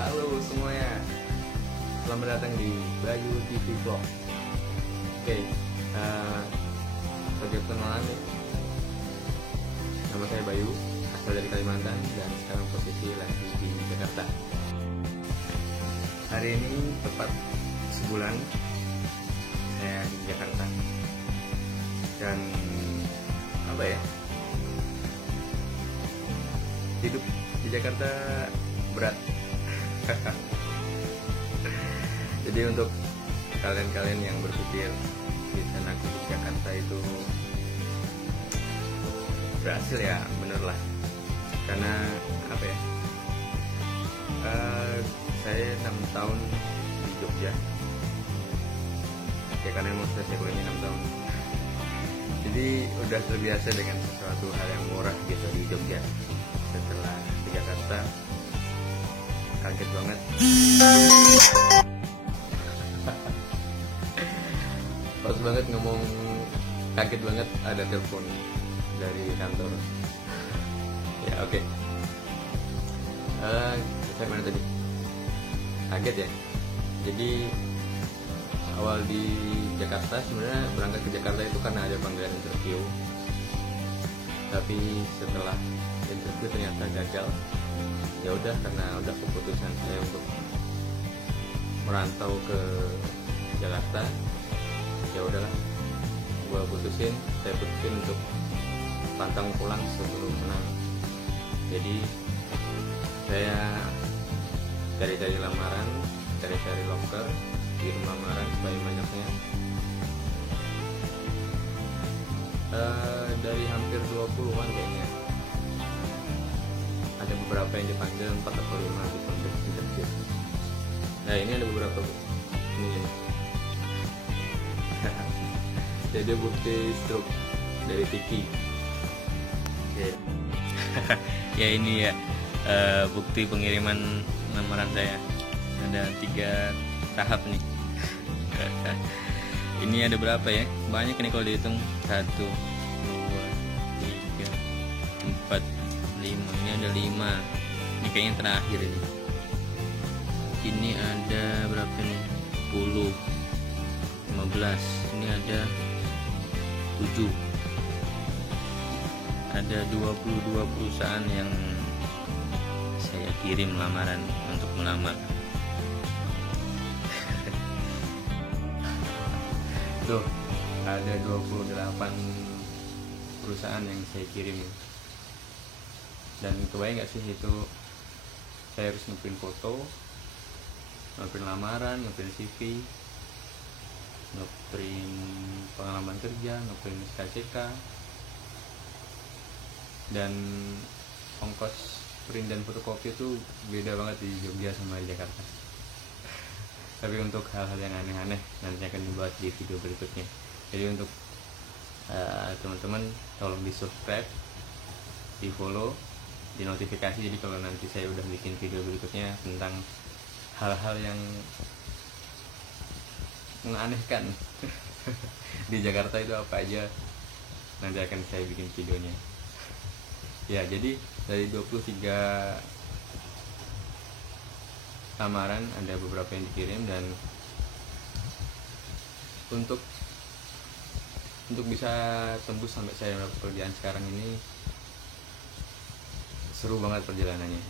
Halo semuanya, selamat datang di Bayu TV Vlog. Oke, sebagai perkenalan nih, nama saya Bayu, asal dari Kalimantan dan sekarang posisi lagi di Jakarta. Hari ini tepat sebulan saya di Jakarta dan apa ya? Hidup di Jakarta berat. Jadi untuk kalian-kalian yang berpikir di sana ke Jakarta itu berhasil, ya bener lah. Karena apa ya, saya 6 tahun di Jogja ya, karena emang sudah saya kuliah 6 tahun. Jadi udah terbiasa dengan sesuatu hal yang murah gitu di Jogja. Setelah di Jakarta kaget banget. Pas banget ngomong kaget banget, ada telepon dari kantor. Ya oke. Saya mana tadi? Kaget ya. Jadi awal di Jakarta, sebenarnya berangkat ke Jakarta itu karena ada panggilan interview. Tapi setelah interview ternyata gagal. Ya udah, karena udah keputusan saya untuk merantau ke Jakarta, ya udahlah, saya putusin untuk pantang pulang sebelum menang. Jadi saya cari-cari lamaran, cari-cari loker, kirim lamaran sebanyak-banyaknya. Dari hampir 20-an kayaknya, ada beberapa yang dipanggil, 4 atau 5 untuk interview. Nah ini ada beberapa ini. Jadi bukti struk dari Tiki. Okay. Ya ini ya, bukti pengiriman lamaran saya. Ada 3 tahap nih. Ini ada berapa ya? Banyak nih kalau dihitung. 1, 2, 3, 4, 5. Ini ada 5. Ini kayaknya terakhir ini. Ini ada berapa nih? 10, 15. Ini ada 7. Ada 22 perusahaan yang saya kirim lamaran untuk melamar. Tuh, ada 28 perusahaan yang saya kirim. Dan kebayang gak sih itu saya harus ngeprint foto, ngeprint lamaran, ngeprint CV, ngeprint pengalaman kerja, ngeprint SKCK, dan ongkos print dan fotokopi itu beda banget di Jogja sama di Jakarta. Tapi untuk hal-hal yang aneh-aneh nanti akan dibahas di video berikutnya. Jadi untuk teman-teman tolong di subscribe, di follow, di notifikasi. Jadi kalau nanti saya udah bikin video berikutnya tentang hal-hal yang menganehkan di Jakarta itu apa aja, nanti akan saya bikin videonya. Ya, jadi dari 23 lamaran ada beberapa yang dikirim, dan untuk bisa tembus sampai saya dapat pekerjaan sekarang ini seru banget perjalanannya.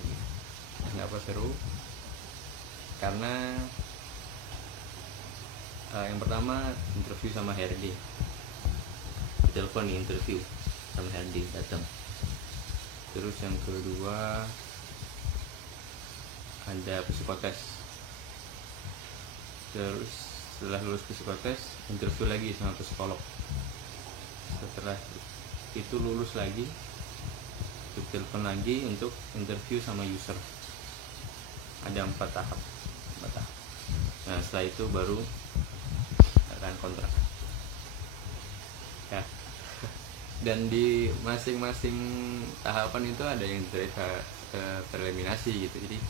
Kenapa seru? Karena yang pertama interview sama HRD, telepon interview sama HRD datang. Terus yang kedua ada psikotes. Terus setelah lulus psikotes, interview lagi sama psikolog. Setelah itu lulus lagi, telepon lagi untuk interview sama user. Ada 4 tahap. Nah setelah itu baru akan kontrak ya. Dan di masing-masing tahapan itu ada yang tereliminasi gitu. Jadi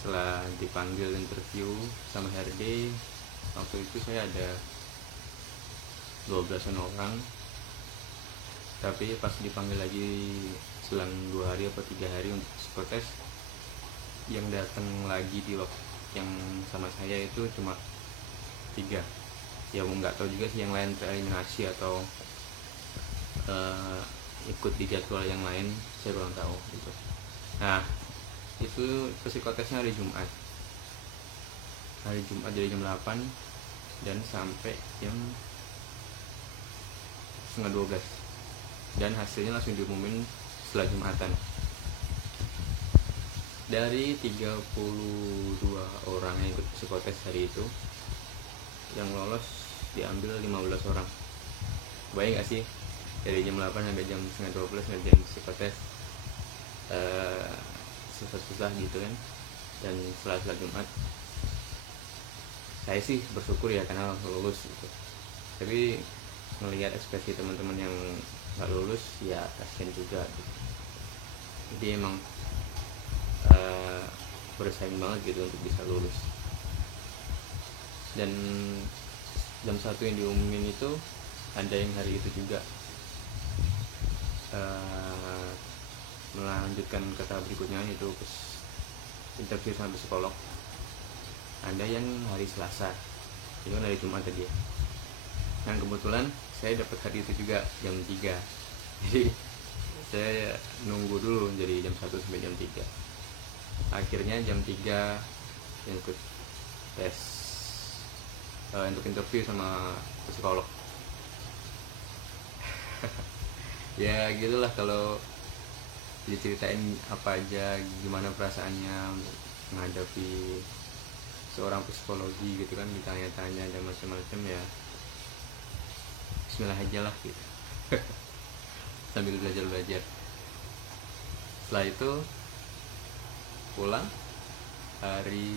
setelah dipanggil interview sama HRD, waktu itu saya ada 12 orang, tapi pas dipanggil lagi selang 2 hari atau 3 hari untuk psikotes, yang datang lagi di waktu yang sama saya itu cuma 3. Ya nggak tahu juga sih yang lain tereliminasi atau ikut di jadwal yang lain, saya kurang tahu gitu. Nah itu psikotesnya hari Jumat dari jam 8 dan sampai jam setengah 12, dan hasilnya langsung diumumin setelah Jumatan. Dari 32 orang yang ikut psikotes hari itu, yang lolos diambil 15 orang. Bayang gak sih, dari jam 8 sampai jam setengah 12 ngerjain psikotes, susah-susah gitu kan. Dan setelah Jumat, saya sih bersyukur ya karena lulus gitu. Tapi melihat ekspresi teman-teman yang gak lulus, ya kasihan juga gitu. Jadi emang bersaing banget gitu untuk bisa lulus. Dan jam 1 yang diumumin itu ada yang hari itu juga melanjutkan ke tahap berikutnya, yaitu interview sama psikolog. Ada yang hari Selasa, itu kan hari Jumat tadi ya. Dan kebetulan saya dapat hari itu juga jam 3. Jadi saya nunggu dulu dari jam 1 sampai jam 3. Akhirnya jam 3 ikut tes untuk interview sama psikolog. Ya gitulah, kalau diceritain apa aja gimana perasaannya menghadapi seorang psikologi gitu kan, ditanya-tanya dan macam-macam, ya bismillah aja lah gitu. Sambil belajar. Setelah itu pulang hari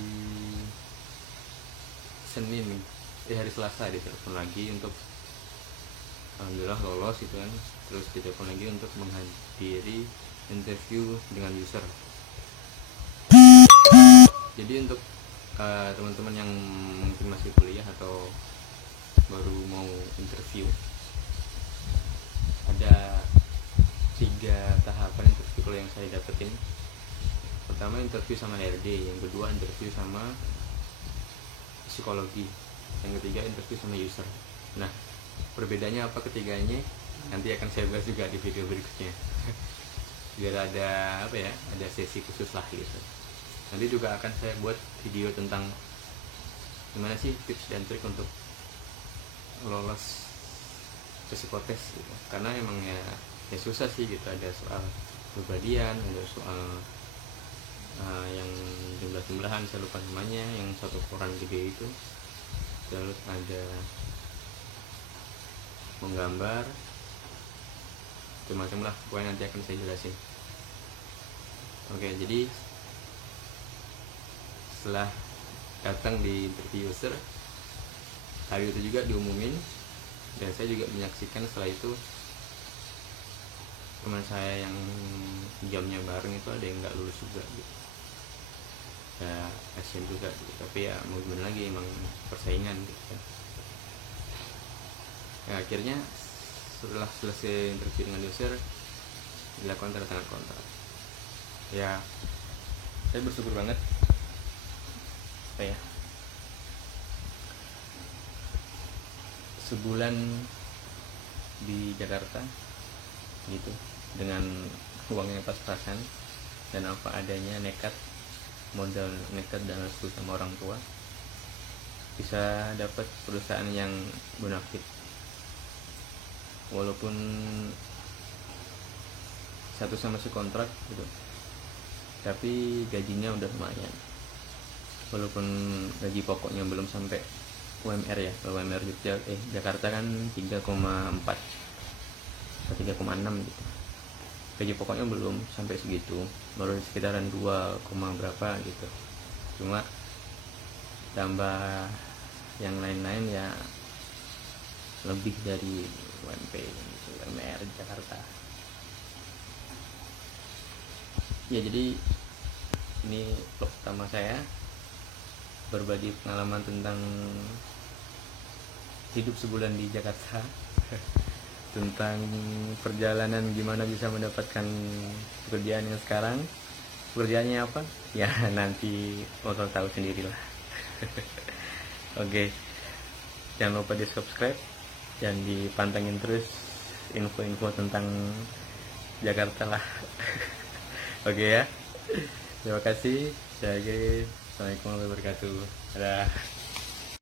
Senin hari Selasa ditelepon lagi untuk, alhamdulillah lolos gitu kan. Terus ditelepon lagi untuk menghadiri interview dengan user. Jadi untuk teman-teman yang mungkin masih kuliah atau baru mau interview, ada 3 tahapan interview kalau yang saya dapetin. Pertama interview sama HRD, yang kedua interview sama psikologi, yang ketiga interview sama user. Nah perbedaannya apa ketiganya nanti akan saya bahas juga di video berikutnya. Biar ada ada sesi khusus lah gitu. Nanti juga akan saya buat video tentang gimana sih tips dan trik untuk lolos psikotes gitu. Karena emang ya susah sih gitu, ada soal kepribadian, ada soal yang jumlah-jumlahan saya lupa namanya, yang satu koran gede itu, terus ada menggambar, macam-macam lah pokoknya, nanti akan saya jelasin. Oke, jadi setelah datang di interview user, hari itu juga diumumin, dan saya juga menyaksikan setelah itu teman saya yang jamnya bareng itu ada yang nggak lulus juga gitu. Ya kasian juga gitu. Tapi ya mau gimana lagi, emang persaingan gitu. Ya akhirnya setelah selesai interview dengan user, dilakukan tanda tangan kontrak. Ya saya bersyukur banget sebulan di Jakarta gitu, dengan uangnya pas-pasan dan apa adanya, modal nekat dan restu sama orang tua, bisa dapat perusahaan yang bonafit. Walaupun satu sama kontrak gitu, tapi gajinya udah lumayan. Walaupun gaji pokoknya belum sampai UMR ya, kalau UMR Jakarta kan 3,4 atau 3,6 gitu. Gaji pokoknya belum sampai segitu, baru sekitaran 2, berapa gitu. Cuma tambah yang lain-lain ya lebih dari UMP gitu, UMR Jakarta. Ya jadi ini vlog pertama saya, berbagi pengalaman tentang hidup sebulan di Jakarta. Tentang perjalanan gimana bisa mendapatkan pekerjaan yang sekarang, Pekerjaannya apa ya nanti bakal tahu sendirilah. Oke, jangan lupa di subscribe dan dipantengin terus info-info tentang Jakarta lah. Oke ya, terima kasih. Saya Assalamualaikum warahmatullahi wabarakatuh. Dadah.